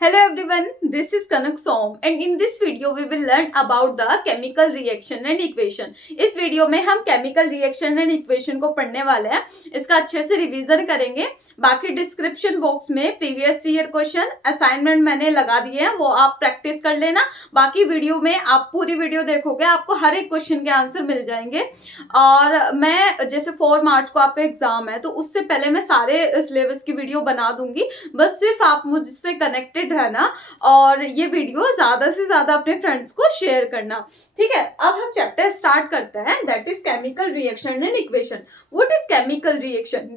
Hello everyone, this is Kanak Som and in this video we will learn about the chemical reaction and equation. इस video में हम chemical reaction and equation को पढ़ने वाले हैं। इसका अच्छे से रिवीजन करेंगे। बाकी डिस्क्रिप्शन बॉक्स में प्रीवियस ईयर क्वेश्चन असाइनमेंट मैंने लगा दिए हैं, वो आप प्रैक्टिस कर लेना। बाकी वीडियो में आप पूरी वीडियो देखोगे, आपको हर एक क्वेश्चन के आंसर मिल जाएंगे। और मैं जैसे 4 मार्च को आपका एग्जाम है तो उससे पहले मैं सारे सिलेबस की वीडियो बना दूंगी। बस सिर्फ आप मुझसे कनेक्टेड रहना और ये वीडियो ज्यादा से ज्यादा अपने फ्रेंड्स को शेयर करना, ठीक है। अब हम चैप्टर स्टार्ट करते हैं, that is chemical reaction and equation. What is chemical reaction?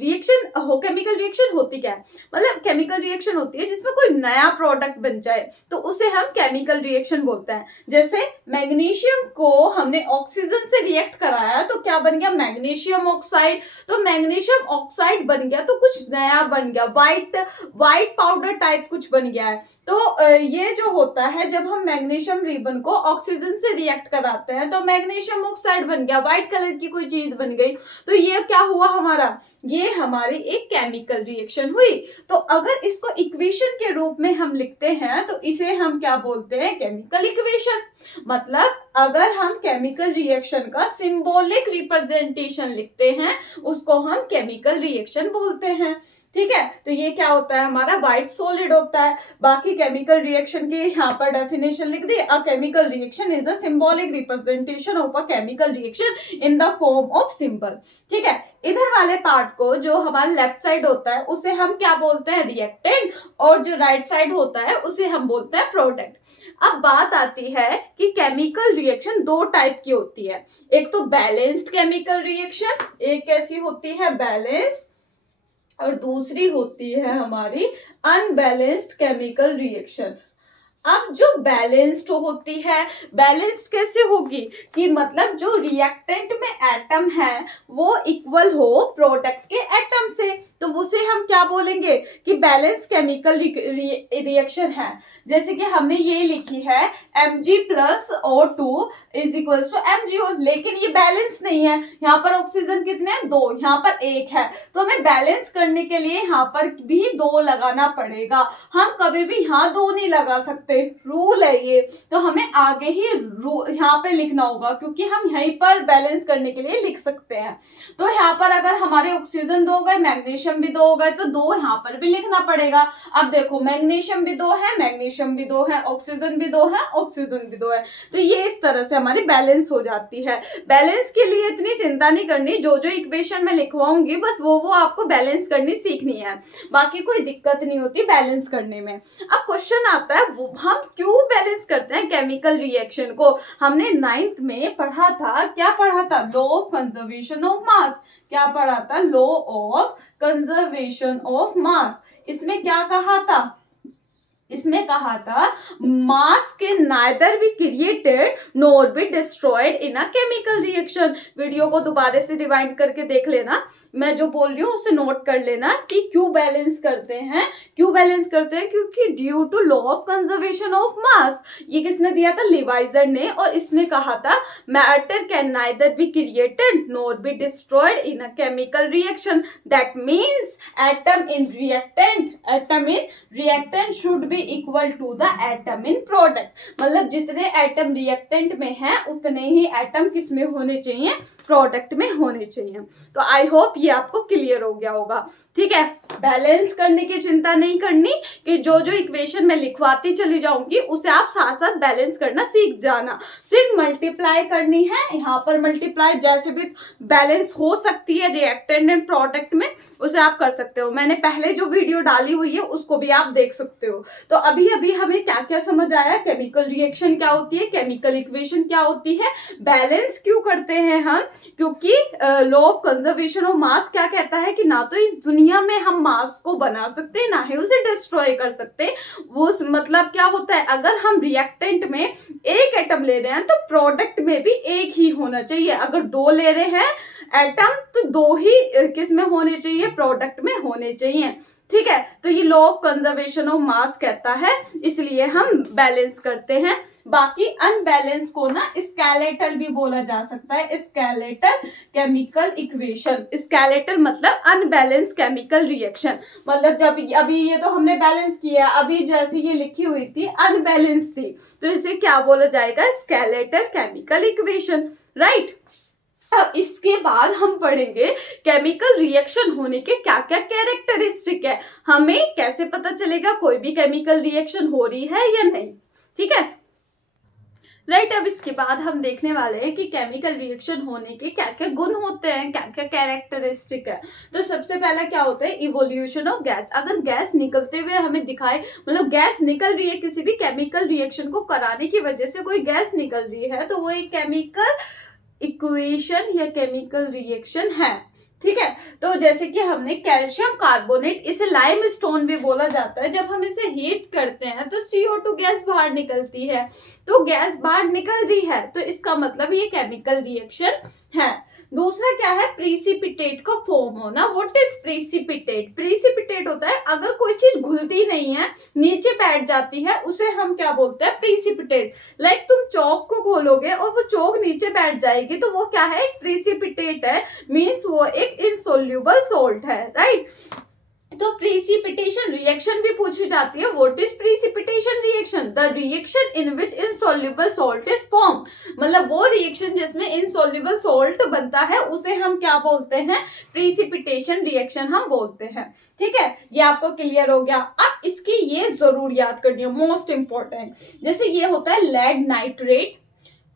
Chemical reaction होती क्या है? मतलब केमिकल रिएक्शन होती है जिसमें कोई नया प्रोडक्ट बन जाए तो उसे हम केमिकल रिएक्शन बोलते हैं। जैसे मैग्नीशियम को हमने ऑक्सीजन से रिएक्ट कराया तो क्या बन गया? Magnesium oxide. तो मैग्नीशियम ऑक्साइड बन गया तो कुछ नया बन गया, व्हाइट पाउडर टाइप कुछ बन गया है। तो ये जो होता है, जब हम मैग्नीशियम रिबन को ऑक्सीजन से रिएक्ट कराते हैं तो मैग्नीशियम ऑक्साइड बन गया, व्हाइट कलर की कोई चीज बन गई। तो ये क्या हुआ हमारा? ये हमारी एक केमिकल रिएक्शन हुई। तो अगर इसको इक्वेशन के रूप में हम लिखते हैं तो इसे हम क्या बोलते हैं? Chemical equation. मतलब अगर हम केमिकल रिएक्शन का सिंबॉलिक रिप्रेजेंटेशन लिखते हैं उसको हम केमिकल रिएक्शन बोलते हैं, ठीक है। तो ये क्या होता है? हमारा व्हाइट सॉलिड होता है। बाकी केमिकल रिएक्शन की यहाँ पर डेफिनेशन लिख दी। A chemical reaction is a symbolic representation of a chemical reaction in the form of symbol, ठीक है। इधर वाले पार्ट को, जो हमारा लेफ्ट साइड होता है, उसे हम क्या बोलते हैं? रिएक्टेंट। और जो राइट साइड होता है उसे हम बोलते हैं प्रोडक्ट। अब बात आती है कि केमिकल रिएक्शन दो टाइप की होती है। एक तो बैलेंस्ड केमिकल रिएक्शन, एक कैसी होती है? बैलेंस्ड। और दूसरी होती है हमारी अनबैलेंस्ड केमिकल रिएक्शन। अब जो बैलेंस्ड होती है, बैलेंस्ड कैसे होगी? कि मतलब जो रिएक्टेंट में एटम है वो इक्वल हो प्रोडक्ट के एटम से, तो उसे हम क्या बोलेंगे? कि बैलेंस केमिकल रिएक्शन है। जैसे कि हमने ये लिखी है Mg plus O2 is equals to MgO, लेकिन ये बैलेंस नहीं है। यहाँ पर ऑक्सीजन कितने हैं? 2, यहाँ पर 1 है। तो हमें बैलेंस करने के लिए यहाँ पर भी 2 लगाना पड़ेगा। हम कभी भी यहाँ 2 नहीं लगा सकते, रूल है ये। तो हमें आगे ही यहाँ पे लिखना होगा, क्योंकि हम यहीं पर बैलेंस करने के लिए लिख सकते हैं। तो यहाँ पर अगर हमारे ऑक्सीजन 2 गए, मैग्नीशियम भी 2 गए, तो 2 यहाँ पर भी लिखना पड़ेगा। अब देखो, मैग्नीशियम भी 2 है, मैग्नीशियम भी 2 है, ऑक्सीजन भी 2 है, ऑक्सीजन भी 2 है। तो ये इस तरह से हमारी बैलेंस हो जाती है। बैलेंस के लिए इतनी चिंता नहीं करनी, जो जो इक्वेशन में लिखवाऊंगी बस वो आपको बैलेंस करनी सीखनी है। बाकी कोई दिक्कत नहीं होती बैलेंस करने में। अब क्वेश्चन आता है, हम क्यों बैलेंस करते हैं केमिकल रिएक्शन को? हमने 9th में पढ़ा था, क्या पढ़ा था? लॉ ऑफ कंजर्वेशन ऑफ मास। क्या पढ़ा था? लॉ ऑफ कंजर्वेशन ऑफ मास। इसमें क्या कहा था? इसमें कहा था मास can neither be created nor be destroyed in a chemical reaction. Video को दोबारा से रिवाइंड करके देख लेना, मैं जो बोल रही हूँ उसे नोट कर लेना कि क्यों बैलेंस करते हैं। क्यों बैलेंस करते हैं? क्योंकि due to law of conservation of mass. ये किसने दिया था? लिवाइजर ने। और इसने कहा था matter can neither be created nor be destroyed in a chemical reaction. That means atom in reactant should be equal to the atom in product. मतलब जितने एटम रिएक्टेंट में हैं उतने ही एटम किस में होने चाहिए? प्रोडक्ट में होने चाहिए। तो आई होप ये आपको क्लियर हो गया होगा, ठीक है। बैलेंस करने की चिंता नहीं करनी कि जो जो इक्वेशन में लिखवाती चली जाऊंगी उसे आप साथ साथ बैलेंस करना सीख जाना। सिर्फ मल्टीप्लाई करनी है, यहाँ पर मल्टीप्लाई जैसे भी बैलेंस हो सकती है रिएक्टेंट एंड प्रोडक्ट में, उसे आप कर सकते हो। मैंने पहले जो वीडियो डाली हुई है उसको भी आप देख सकते हो। तो अभी अभी हमें क्या क्या समझ आया? केमिकल रिएक्शन क्या होती है, केमिकल इक्वेशन क्या होती है, बैलेंस क्यों करते हैं हम? क्योंकि लॉ ऑफ कंजर्वेशन ऑफ मास क्या कहता है कि ना तो इस दुनिया में हम मास को बना सकते ना ही उसे डिस्ट्रॉय कर सकते। वो मतलब क्या होता है, अगर हम रिएक्टेंट में एक एटम ले रहे हैं तो प्रोडक्ट में भी एक ही होना चाहिए। अगर 2 ले रहे हैं एटम तो 2 ही किस में होने चाहिए? प्रोडक्ट में होने चाहिए, ठीक है, तो ये लॉ ऑफ कंजर्वेशन ऑफ मास कहता है, इसलिए हम बैलेंस करते हैं। बाकी अनबैलेंस को ना स्केलेटल भी बोला जा सकता है, स्केलेटल केमिकल इक्वेशन। स्केलेटल मतलब अनबैलेंस केमिकल रिएक्शन, मतलब जब अभी ये तो हमने बैलेंस किया, अभी जैसे ये लिखी हुई थी अनबैलेंस थी, तो इसे क्या बोला जाएगा, स्केलेटल केमिकल इक्वेशन, राइट। अब इसके बाद हम पढ़ेंगे केमिकल रिएक्शन होने के क्या क्या कैरेक्टरिस्टिक है, हमें कैसे पता चलेगा कोई भी केमिकल रिएक्शन हो रही है या नहीं, ठीक है, राइट। अब इसके बाद हम देखने वाले हैं कि केमिकल रिएक्शन होने के क्या क्या गुण होते हैं, क्या क्या कैरेक्टरिस्टिक है। तो सबसे पहला क्या होता है, इवोल्यूशन ऑफ गैस। अगर गैस निकलते हुए हमें दिखाए, मतलब गैस निकल रही है, किसी भी केमिकल रिएक्शन को कराने की वजह से कोई गैस निकल रही है, तो वो एक केमिकल इक्वेशन या केमिकल रिएक्शन है, ठीक है। तो जैसे कि हमने कैल्शियम कार्बोनेट, इसे लाइम स्टोन भी बोला जाता है, जब हम इसे हीट करते हैं तो CO2 गैस बाहर निकलती है, तो गैस बाहर निकल रही है, तो इसका मतलब ये केमिकल रिएक्शन है। दूसरा क्या है, प्रीसिपिटेट का फॉर्म होना। What is प्रीसिपिटेट? प्रीसिपिटेट होता है अगर कोई चीज घुलती नहीं है, नीचे बैठ जाती है, उसे हम क्या बोलते हैं, प्रीसिपिटेट। लाइक तुम चौक को खोलोगे और वो चौक नीचे बैठ जाएगी, तो वो क्या है, एक प्रीसिपिटेट है, मीन्स वो एक इनसोल्यूबल सॉल्ट है, राइट। तो प्रीसिपिटेशन रिएक्शन भी पूछी जाती है। What is precipitation reaction? The reaction in which insoluble salt is form, मतलब वो रिएक्शन जिसमें इनसॉल्युबल सॉल्ट बनता है उसे हम क्या बोलते हैं, प्रीसिपिटेशन रिएक्शन हम बोलते हैं, ठीक है। ये आपको क्लियर हो गया। अब इसकी ये जरूर याद करनी है, मोस्ट इंपॉर्टेंट। जैसे ये होता है लेड नाइट्रेट,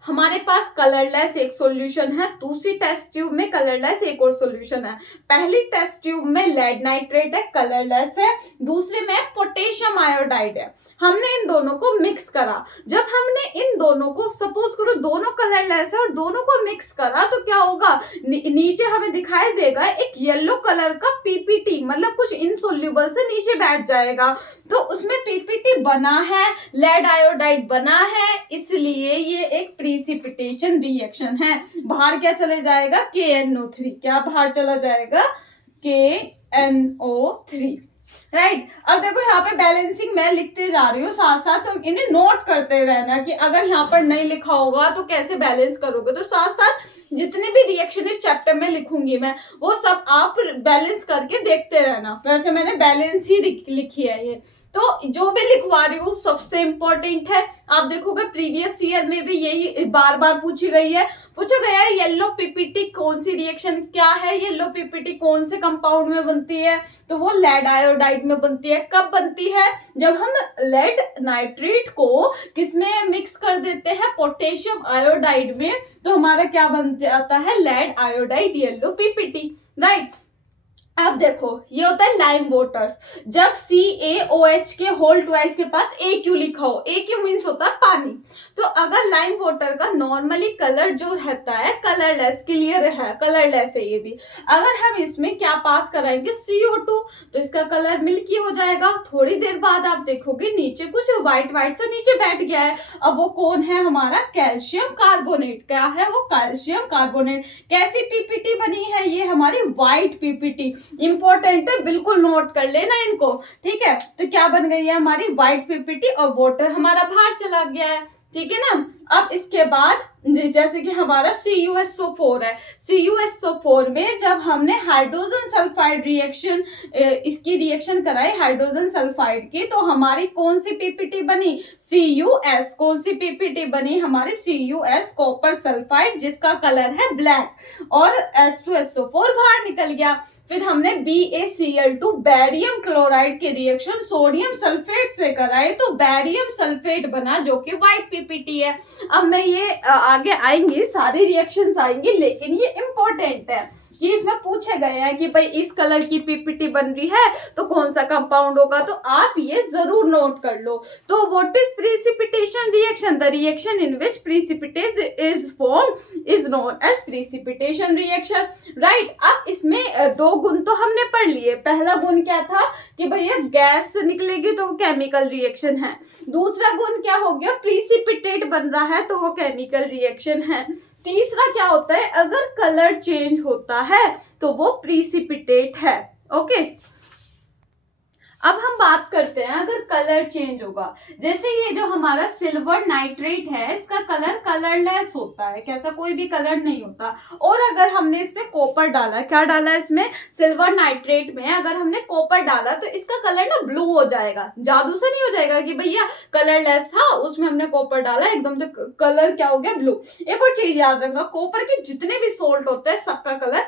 हमारे पास कलरलेस एक सॉल्यूशन है, दूसरी टेस्ट ट्यूब में कलरलेस एक और सॉल्यूशन है। पहली टेस्ट ट्यूब में लेड नाइट्रेट है, कलरलेस है, दूसरे में पोटेशियम आयोडाइड है। हमने इन दोनों को मिक्स करा, जब हमने इन दोनों को, सपोज करो दोनों कलरलेस है और दोनों को मिक्स करा, तो क्या होगा, नीचे हमें दिखाई देगा एक येलो कलर का पीपीटी, मतलब कुछ इनसोल्यूबल से नीचे बैठ जाएगा, तो उसमें पीपीटी बना है, लेड आयोडाइड बना है, इसलिए ये एक प्रीसिपिटेशन रिएक्शन है। बाहर क्या चले जाएगा, KNO3, क्या बाहर चला जाएगा, KNO3, राइट। अब देखो यहाँ पे बैलेंसिंग मैं लिखते जा रही हूँ, साथ साथ तुम इन्हें नोट करते रहना, कि अगर यहाँ पर नहीं लिखा होगा तो कैसे बैलेंस करोगे। तो साथ साथ जितने भी रिएक्शन इस चैप्टर में लिखूंगी मैं, वो सब आप बैलेंस करके देखते रहना। वैसे मैंने बैलेंस ही लिखी है ये, तो जो भी लिखवा रही हूँ सबसे इंपॉर्टेंट है। आप देखोगे प्रीवियस ईयर में भी यही बार बार पूछा गया है येलो पीपीटी कौन सी रिएक्शन, क्या है येलो पीपीटी, कौन से कंपाउंड में बनती है, तो वो लेड आयोडाइड में बनती है। कब बनती है, जब हम लेड नाइट्रेट को किसमें मिक्स कर देते हैं, पोटेशियम आयोडाइड में, तो हमारा क्या बन जाता है, lead iodide yellow ppt, right. अब देखो ये होता है लाइम वाटर, जब CaOH के होल ट्वाइस के पास AQ लिखा हो, AQ मीन्स होता है पानी, तो अगर लाइम वाटर का नॉर्मली कलर जो रहता है कलरलेस, क्लियर है, कलरलेस है ये भी, अगर हम इसमें क्या पास कराएंगे, CO2, तो इसका कलर मिल्की हो जाएगा। थोड़ी देर बाद आप देखोगे नीचे कुछ व्हाइट व्हाइट सा नीचे बैठ गया है, अब वो कौन है, हमारा कैल्शियम कार्बोनेट। क्या है वो, कैल्शियम कार्बोनेट। कैसी पीपीटी बनी है, ये हमारी व्हाइट पीपीटी, इंपॉर्टेंट है, बिल्कुल नोट कर लेना इनको, ठीक है। तो क्या बन गई है हमारी व्हाइट पीपीटी, और वाटर हमारा बाहर चला गया है, ठीक है ना। अब इसके बाद जैसे कि हमारा CuSO4 है, CuSO4 में जब हमने हाइड्रोजन सल्फाइड रिएक्शन, इसकी रिएक्शन कराई हाइड्रोजन सल्फाइड की, तो हमारी कौन सी पीपीटी बनी, CuS। कौन सी पीपीटी बनी हमारी, CuS कॉपर सल्फाइड, जिसका कलर है ब्लैक, और H2SO4 बाहर निकल गया। फिर हमने BaCl2 बैरियम क्लोराइड की रिएक्शन सोडियम सल्फेट से कराई, तो बैरियम सल्फेट बना, जो कि व्हाइट पीपीटी है। अब मैं ये आगे आएंगी, सारी रिएक्शंस आएंगी, लेकिन ये इंपॉर्टेंट है कि इसमें पूछे गए हैं कि भाई इस कलर की पीपीटी बन रही है तो कौन सा कंपाउंड होगा, तो आप ये जरूर नोट कर लो। तो what is precipitation reaction, the reaction in which precipitate is formed is known as precipitation reaction, right. अब इसमें दो गुण तो हमने पढ़ लिए। पहला गुण क्या था कि भैया गैस निकलेगी तो वो केमिकल रिएक्शन है। दूसरा गुण क्या हो गया, प्रीसिपिटेट बन रहा है तो वो केमिकल रिएक्शन है। तीसरा क्या होता है, अगर कलर चेंज होता है तो वो प्रीसिपिटेट है, ओके। अब हम बात करते हैं अगर कलर चेंज होगा, जैसे ये जो हमारा सिल्वर नाइट्रेट है इसका कलर कलरलेस होता है, कैसा कोई भी कलर नहीं होता। और अगर हमने इसमें कॉपर डाला, क्या डाला इसमें, सिल्वर नाइट्रेट में अगर हमने कॉपर डाला तो इसका कलर ना ब्लू हो जाएगा। जादू से नहीं हो जाएगा कि भैया कलरलेस था उसमें हमने कॉपर डाला एकदम से कलर क्या हो गया, ब्लू। एक और चीज याद रखना, कॉपर के जितने भी सोल्ट होते हैं सबका कलर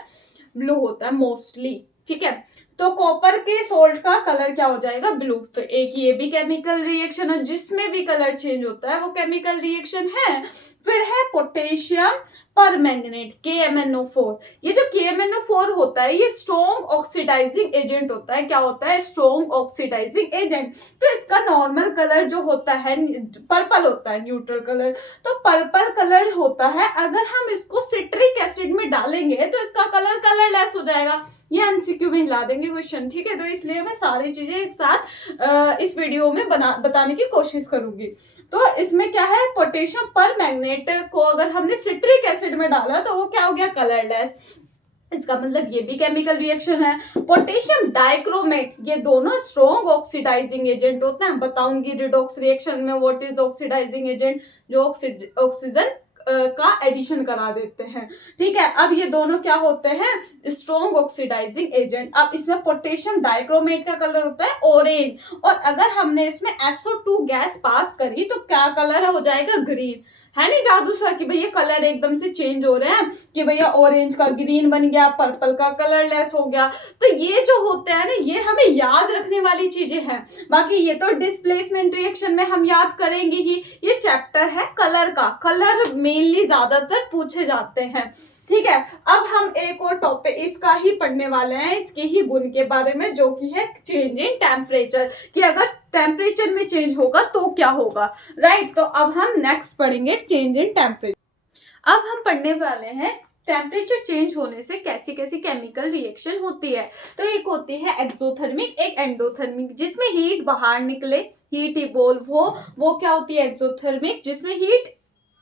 ब्लू होता है मोस्टली, ठीक है। तो कॉपर के सोल्ट का कलर क्या हो जाएगा, ब्लू। तो एक ये भी केमिकल रिएक्शन है जिसमें भी कलर चेंज होता है, वो केमिकल रिएक्शन है। फिर है पोटेशियम परमैंगनेट KMnO4। ये जो KMnO4 होता है ये स्ट्रॉन्ग ऑक्सीडाइजिंग एजेंट होता है। क्या होता है, स्ट्रॉन्ग ऑक्सीडाइजिंग एजेंट। तो इसका नॉर्मल कलर जो होता है पर्पल होता है, न्यूट्रल कलर। तो पर्पल कलर होता है, अगर हम इसको सिट्रिक एसिड में डालेंगे तो इसका कलर कलरलेस हो जाएगा। ये MCQ में हिला देंगे क्वेश्चन, ठीक है। तो इसलिए मैं सारी चीजें एक साथ इस वीडियो में बताने की कोशिश करूंगी। तो इसमें क्या है, पोटेशियम परमैंगनेट को अगर हमने सिट्रिक एसिड में डाला तो वो क्या हो गया, कलरलेस। इसका मतलब ये भी केमिकल रिएक्शन है। पोटेशियम डाइक्रोमेट, ये दोनों स्ट्रॉन्ग ऑक्सीडाइजिंग एजेंट होते हैं। बताऊंगी रिडॉक्स रिएक्शन में व्हाट इज ऑक्सीडाइजिंग एजेंट, जो ऑक्सीजन का एडिशन करा देते हैं, ठीक है। अब ये दोनों क्या होते हैं, स्ट्रॉन्ग ऑक्सीडाइजिंग एजेंट। अब इसमें पोटेशियम डाइक्रोमेट का कलर होता है ऑरेंज, और अगर हमने इसमें SO2 गैस पास करी तो क्या कलर हो जाएगा, ग्रीन। है नहीं जादू सा कि भैया कलर एकदम से चेंज हो रहे हैं, कि भैया ऑरेंज का ग्रीन बन गया, पर्पल का कलरलेस हो गया। तो ये जो होते हैं ना, ये हमें याद रखने वाली चीजें हैं। बाकी ये तो डिस्प्लेसमेंट रिएक्शन में हम याद करेंगे ही। ये चैप्टर है कलर का, कलर मेनली ज्यादातर पूछे जाते हैं, ठीक है। अब हम एक और टॉपिक इसका ही पढ़ने वाले हैं, इसके ही गुण के बारे में, जो कि है चेंज इन टेम्परेचर, कि अगर टेम्परेचर में चेंज होगा तो क्या होगा, राइट। तो अब हम नेक्स्ट पढ़ेंगे चेंज इन टेम्परेचर। अब हम पढ़ने वाले हैं टेम्परेचर चेंज होने से कैसी कैसी केमिकल रिएक्शन होती है। तो एक होती है एक्सोथर्मिक, एक एंडोथर्मिक, जिसमें हीट बाहर निकले, हीट इवॉल्व हो, वो क्या होती है, एक्सोथर्मिक। जिसमें हीट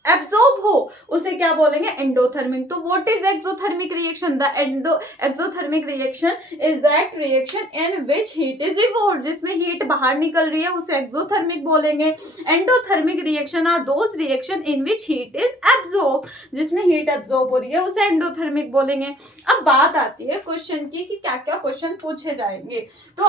एब्जॉर्ब हो उसे क्या बोलेंगे, एंडोथर्मिक। तो what is exothermic reaction, the exothermic reaction is that reaction in which heat is evolve, जिसमें हीट बाहर निकल रही है उसे एक्सोथर्मिक बोलेंगे। Endothermic reaction are those reaction in which heat is absorb, जिसमें हीट एब्जॉर्ब हो रही है उसे एंडोथर्मिक बोलेंगे। अब बात आती है क्वेश्चन की कि क्या क्या क्वेश्चन पूछे जाएंगे। तो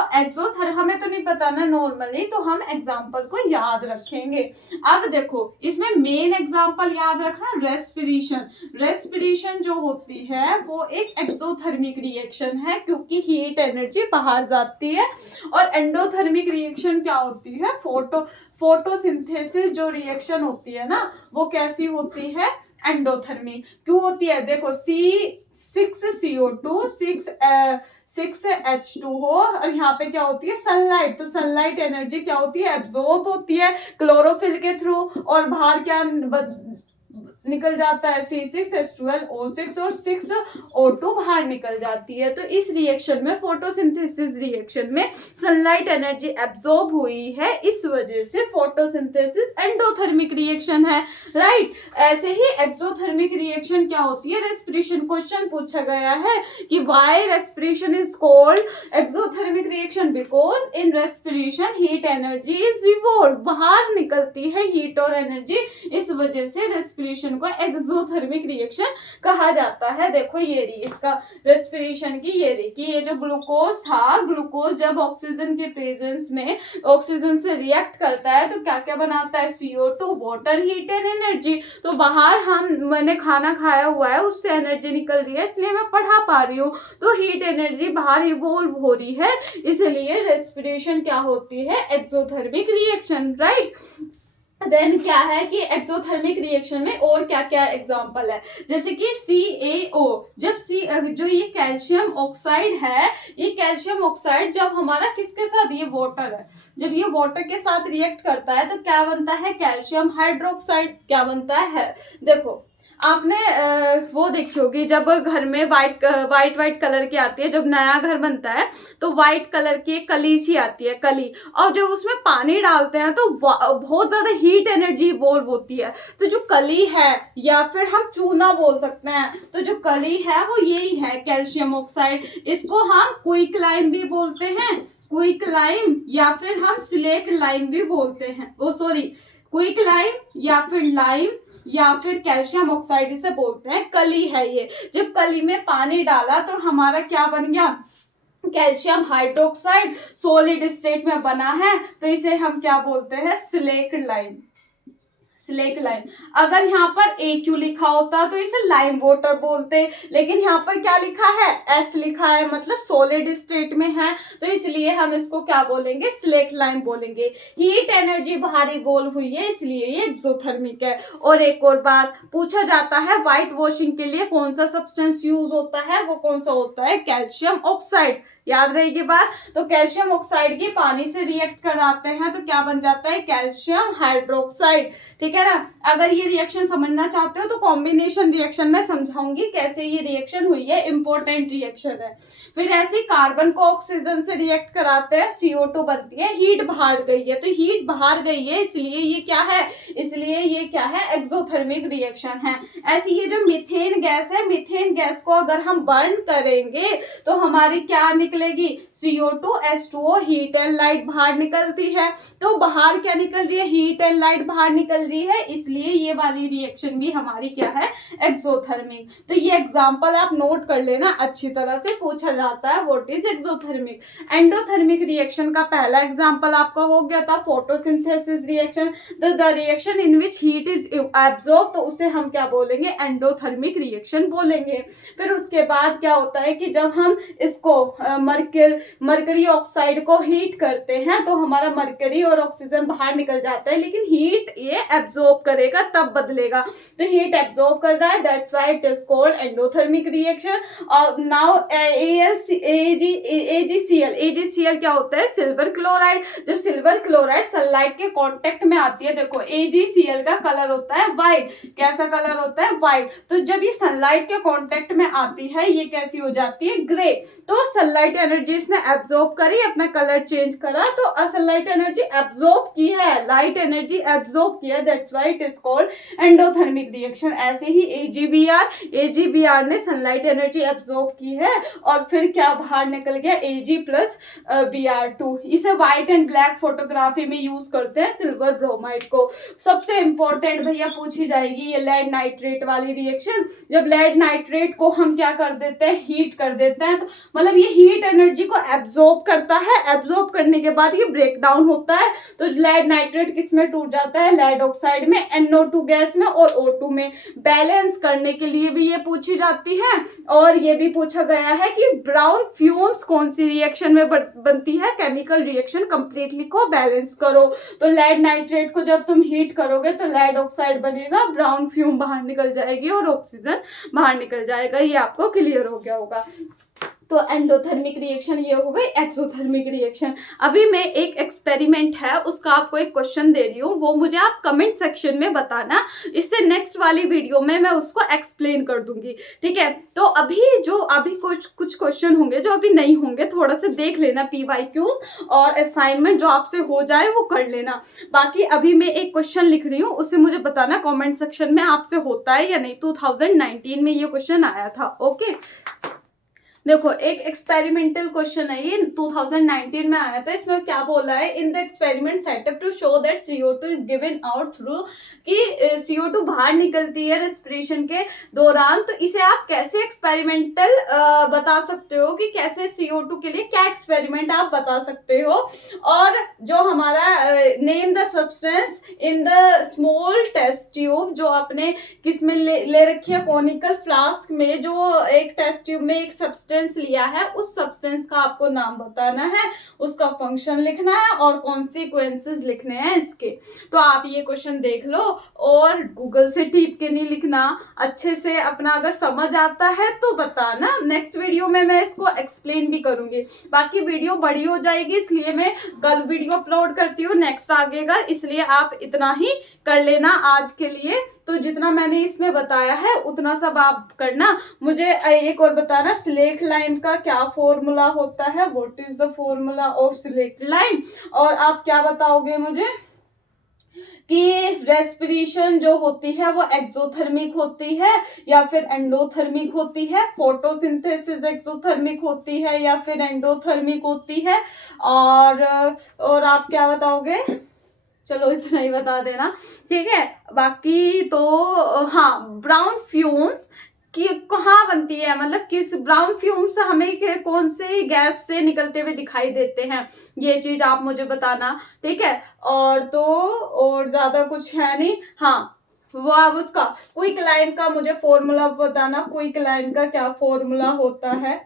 हमें तो नहीं पता ना नॉर्मली, तो हम एग्जाम्पल को याद रखेंगे। अब देखो इसमें मेन एग्जाम्पल याद रखना, रेस्पिरेशन। रेस्पिरेशन जो होती है वो एक एक्सोथर्मिक रिएक्शन है, क्योंकि हीट एनर्जी बाहर जाती है। और एंडोथर्मिक रिएक्शन क्या होती है, फोटोसिंथेसिस जो रिएक्शन होती है ना, वो कैसी होती है, एंडोथर्मिक। क्यों होती है, देखो C6CO2 6H2 हो, और यहाँ पे क्या होती है, सनलाइट। तो सनलाइट एनर्जी क्या होती है, एब्जॉर्ब होती है क्लोरोफिल के थ्रू, और बाहर क्या निकल जाता है, C6H12O6 और 6O2 बाहर निकल जाती है। तो इस रिएक्शन में, फोटोसिंथेसिस रिएक्शन में सनलाइट एनर्जी एब्जॉर्ब हुई है, इस वजह से फोटोसिंथेसिस एंडोथर्मिक रिएक्शन है, राइट। ऐसे ही एक्सोथर्मिक रिएक्शन क्या होती है, रेस्पिरेशन। क्वेश्चन पूछा गया है कि why respiration is called exothermic reaction, because in respiration heat energy is evolve, बाहर निकलती है हीट और एनर्जी, इस वजह से रेस्पिरेशन को एक्सोथर्मिक रिएक्शन कहा जाता है। देखो ये रही इसका रेस्पिरेशन की, ये रही कि ये जो ग्लूकोज था, ग्लूकोज जब ऑक्सीजन के प्रेजेंस में ऑक्सीजन से रिएक्ट करता है तो क्या क्या बनाता है, CO2, water, heat and energy. तो बाहर मैंने खाना खाया हुआ है, उससे एनर्जी निकल रही है, इसलिए मैं पढ़ा पा रही हूँ। तो हीट एनर्जी बाहर इवॉल्व हो रही है, इसलिए रेस्पिरेशन क्या होती है, एक्सोथर्मिक रिएक्शन, राइट। देन क्या है कि एक्सोथर्मिक रिएक्शन में और क्या क्या एग्जांपल है, जैसे कि CaO, जब जो ये कैल्शियम ऑक्साइड है, ये कैल्शियम ऑक्साइड जब हमारा किसके साथ, ये वाटर है, जब ये वाटर के साथ रिएक्ट करता है तो क्या बनता है, कैल्शियम हाइड्रोक्साइड। क्या बनता है, देखो आपने वो देखी होगी, जब घर में वाइट कलर की आती है, जब नया घर बनता है तो वाइट कलर की कली सी आती है, कली, और जब उसमें पानी डालते हैं तो बहुत ज्यादा हीट एनर्जी इवॉल्व होती है। तो जो कली है, या फिर हम चूना बोल सकते हैं, तो जो कली है वो यही है कैल्शियम ऑक्साइड। इसको हम क्विक लाइम भी बोलते हैं, क्विक लाइम या फिर हम सिलेक्ट लाइम भी बोलते हैं, ओ सॉरी क्विक लाइम या फिर लाइम या फिर कैल्शियम ऑक्साइड इसे बोलते हैं। कली है ये, जब कली में पानी डाला तो हमारा क्या बन गया, कैल्शियम हाइड्रोक्साइड सॉलिड स्टेट में बना है, तो इसे हम क्या बोलते हैं, सिलेक्ट लाइम। Slaked lime. अगर यहाँ पर AQ लिखा होता तो इसे लाइम वाटर बोलते, लेकिन यहाँ पर क्या लिखा है, S लिखा है, मतलब सॉलिड स्टेट में है, तो इसलिए हम इसको क्या बोलेंगे, सिलेक्ट लाइम बोलेंगे। हीट एनर्जी बाहर इवॉल्व हुई है इसलिए ये एक्सोथर्मिक है। और एक और बात पूछा जाता है, व्हाइट वॉशिंग के लिए कौन सा सब्सटेंस यूज होता है, वो कौन सा होता है, कैल्शियम ऑक्साइड। याद रहेगी बात। तो कैल्शियम ऑक्साइड की पानी से रिएक्ट कराते हैं तो क्या बन जाता है, कैल्शियम हाइड्रोक्साइड। ठीक है ना। अगर ये रिएक्शन समझना चाहते हो तो कॉम्बिनेशन रिएक्शन में समझाऊंगी कैसे ये रिएक्शन हुई है, इंपॉर्टेंट रिएक्शन है। फिर ऐसे कार्बन को ऑक्सीजन से रिएक्ट कराते हैं, CO2 बनती है, हीट बाहर गई है, तो हीट बाहर गई है इसलिए ये क्या है, इसलिए ये क्या है, एक्सोथर्मिक रिएक्शन है। ऐसी ये जो मीथेन गैस है, मीथेन गैस को अगर हम बर्न करेंगे तो हमारी क्या निकलेगी, CO2 H2O, heat and light बाहर निकलती है। तो बाहर क्या निकल रही है, हीट एंड लाइट बाहर निकल रही है, इसलिए ये वाली रिएक्शन भी हमारी क्या है, एक्सोथर्मिक। तो ये एग्जांपल आप नोट कर लेना, अच्छी तरह से पूछा जाता है what is exothermic. Endothermic reaction का पहला एग्जांपल आपका हो गया था photosynthesis reaction, the reaction in which heat is absorb, तो उसे हम क्या बोलेंगे, एंडोथर्मिक रिएक्शन बोलेंगे। फिर उसके बाद क्या होता है कि जब हम इसको मरकरी ऑक्साइड को हीट करते हैं तो हमारा मरकरी और ऑक्सीजन बाहर निकल जाता है, लेकिन हीट ये एब्जॉर्ब करेगा तब बदलेगा, तो हीट एब्जॉर्ब कर रहा है, that's why it is called endothermic reaction. और नाउ AgCl क्या होता है, सिल्वर क्लोराइड। जब सिल्वर क्लोराइड सनलाइट के कांटेक्ट में आती है, देखो AgCl का कलर होता है व्हाइट, कैसा कलर होता है, व्हाइट। तो जब ये सनलाइट के कांटेक्ट में आती है ये कैसी हो जाती है, ग्रे। तो सनलाइट एनर्जी इसने एब्जॉर्ब करी, अपना कलर चेंज करा, तो सनलाइट एनर्जी एब्जॉर्ब की है, लाइट एनर्जी एब्जॉर्ब किया, that's why it is called endothermic reaction. ऐसे ही AgBr ने सनलाइट एनर्जी एब्जॉर्ब की है और फिर क्या बाहर निकल गया, Ag+Br2। इसे व्हाइट एंड ब्लैक फोटोग्राफी में यूज करते हैं, सिल्वर ब्रोमाइड को। सबसे इंपॉर्टेंट भैया पूछी जाएगी ये लेड नाइट्रेट वाली रिएक्शन। जब लेड नाइट्रेट को हम क्या कर देते हैं, हीट कर देते हैं, तो मतलब ये हीट एनर्जी को एब्जॉर्ब करता है, एब्जॉर्ब करने के बाद ये ब्रेक डाउन होता है, तो लेड नाइट्रेट किस में टूट जाता है, लेड ऑक्साइड में, NO2 गैस में और O2 में। बैलेंस करने के लिए भी ये पूछी जाती है। और ये भी पूछा गया है कि ब्राउन फ्यूम्स कौन सी रिएक्शन में बनती है, केमिकल रिएक्शन कंप्लीटली को बैलेंस करो। तो लेड नाइट्रेट को जब तुम हीट करोगे तो लेड ऑक्साइड बनेगा, ब्राउन फ्यूम बाहर निकल जाएगी और ऑक्सीजन बाहर निकल जाएगा। ये आपको क्लियर हो गया होगा। तो एंडोथर्मिक रिएक्शन ये हो गई, एक्सोथर्मिक रिएक्शन। अभी मैं एक एक्सपेरिमेंट है उसका आपको एक क्वेश्चन दे रही हूँ, वो मुझे आप कमेंट सेक्शन में बताना, इससे नेक्स्ट वाली वीडियो में मैं उसको एक्सप्लेन कर दूंगी। ठीक है। तो अभी कुछ क्वेश्चन होंगे जो अभी नहीं होंगे, थोड़ा सा देख लेना PYQs और असाइनमेंट जो आपसे हो जाए वो कर लेना। बाकी अभी मैं एक क्वेश्चन लिख रही हूँ, उसे मुझे बताना कॉमेंट सेक्शन में आपसे होता है या नहीं। 2019 में ये क्वेश्चन आया था। ओके। देखो एक एक्सपेरिमेंटल क्वेश्चन है, ये 2019 में आया था। इसमें क्या बोला है, in the experiment setup to show that CO2 is given out through, कि CO2 बाहर निकलती है रेस्पिरेशन के दौरान। तो इसे आप कैसे एक्सपेरिमेंटल बता सकते हो, कि कैसे CO2 के लिए क्या एक्सपेरिमेंट आप बता सकते हो। और जो हमारा name the substance in the small test tube, जो आपने किस में ले रखी है, कॉनिकल फ्लास्क में, जो एक टेस्ट ट्यूब में एक सब्सटेंस लिया है, उस सब्सटेंस का आपको नाम बताना है, उसका फंक्शन लिखना है और कॉन्सिक्वेंसेस लिखने हैं इसके। तो आप ये क्वेश्चन देख लो और गूगल से टीप के नहीं लिखना, अच्छे से अपना अगर समझ आता है तो बताना। नेक्स्ट वीडियो में मैं इसको एक्सप्लेन भी करूंगी। बाकी वीडियो बड़ी हो जाएगी इसलिए मैं कल वीडियो अपलोड करती हूँ, नेक्स्ट आगेगा, इसलिए आप इतना ही कर लेना आज के लिए। तो जितना मैंने इसमें बताया है उतना सब आप करना। मुझे एक और बताना, सिलेक्ट लाइम का क्या फॉर्मूला होता है, what is the formula of slaked lime. और आप क्या बताओगे मुझे, कि रेस्पिरेशन जो होती है वो एक्सोथर्मिक होती है या फिर एंडोथर्मिक होती है, फोटोसिंथेसिस एक्सोथर्मिक होती है या फिर एंडोथर्मिक होती है, और आप क्या बताओगे? चलो इतना ही बता देना, ठीक है। बाकी तो हाँ, ब्राउन फ्यूम्स कि कहाँ बनती है, मतलब किस ब्राउन फ्यूम्स हमें कौन से गैस से निकलते हुए दिखाई देते हैं, ये चीज आप मुझे बताना, ठीक है। और तो और ज्यादा कुछ है नहीं। हाँ, वो अब उसका क्विकलाइन का मुझे फॉर्मूला बताना, क्विकलाइन का क्या फॉर्मूला होता है,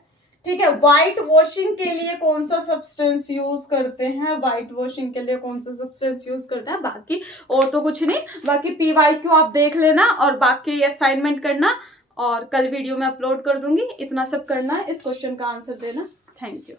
ठीक है। व्हाइट वॉशिंग के लिए कौन सा सब्सटेंस यूज करते हैं, व्हाइट वॉशिंग के लिए कौन सा सब्सटेंस यूज करते हैं। बाकी और तो कुछ नहीं, बाकी PYQ आप देख लेना और बाकी असाइनमेंट करना, और कल वीडियो में अपलोड कर दूंगी। इतना सब करना है, इस क्वेश्चन का आंसर देना। Thank you.